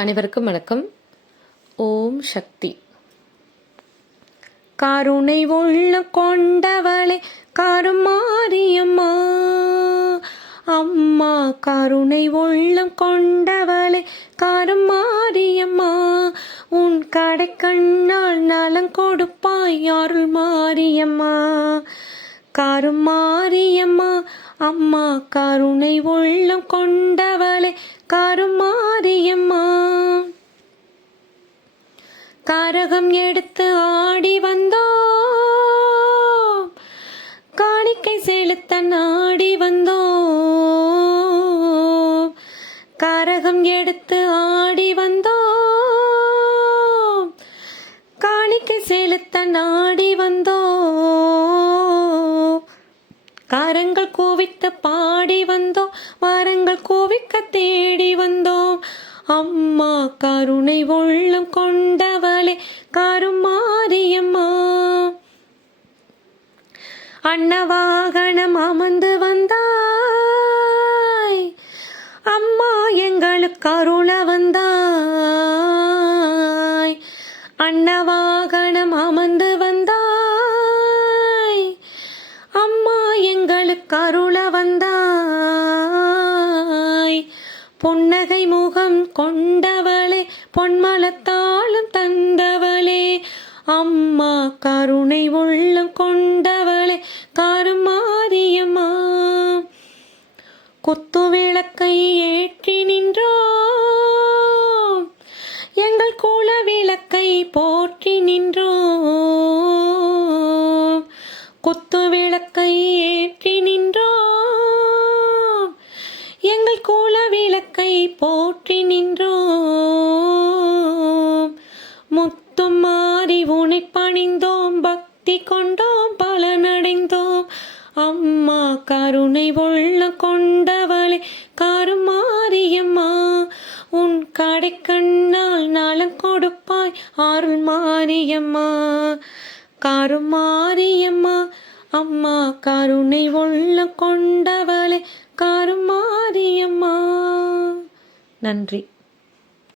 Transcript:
அனைவருக்கும் வணக்கம். ஓம் சக்தி. கருணை உள்ள கொண்டவளே கருமாரியம்மா அம்மா கருணை உள்ளம் கொண்டவளே கருமாரியம்மா உன் கடை கண்ணால் நலம் கொடுப்பாய் அருள் மாரியம்மா. கருமாரியம்மா அம்மா கருணை உள்ளம் கொண்டவளே கருமாரியம்மா கரகம் எடுத்து ஆடி வந்தோம். காணிக்கை செலுத்த நாடி வந்தோம். கரகம் எடுத்து ஆடி வந்தோம். காணிக்கை செலுத்த நாடி வந்தோம். கரங்கள் கோவித்து பாடி வந்தோம். மரங்கள் கோவிக்க தேடி வந்தோம். அம்மா கருணை உள்ளம் கொண்டவளே கருமாரியம்மா அன்னவாகனம் அமர்ந்து வந்தாய். அம்மா எங்களுக்கு அருள வந்தாய். அன்னவாகனம் அமர்ந்து வந்தாய். அம்மா எங்களுக்கு அருள வந்தாய். புன்னகை முகம் கொண்டவளே பொன்மலத்தாலும் தந்தவளே. அம்மா கருணை உள்ளம் கொண்டவளே கருமாரியம்மா குத்து விளக்கை ஏற்றி நின்றோம். எங்கள் குல விளக்கை போற்றி நின்றோம். விளக்கை போற்றி நின்றோம். முத்தும் மாறி உனை பணிந்தோம். பக்தி கொண்டோம். பலனடைந்தோம் அம்மா கருணை உள்ள கொண்டவளே கருமாரியம்மா உன் கடை கண்ணால் நலம் கொடுப்பாய் அருள் மாரியம்மா. கருமாரியம்மா அம்மா கருணை உள்ள கொண்டவளே கருமா நன்றி.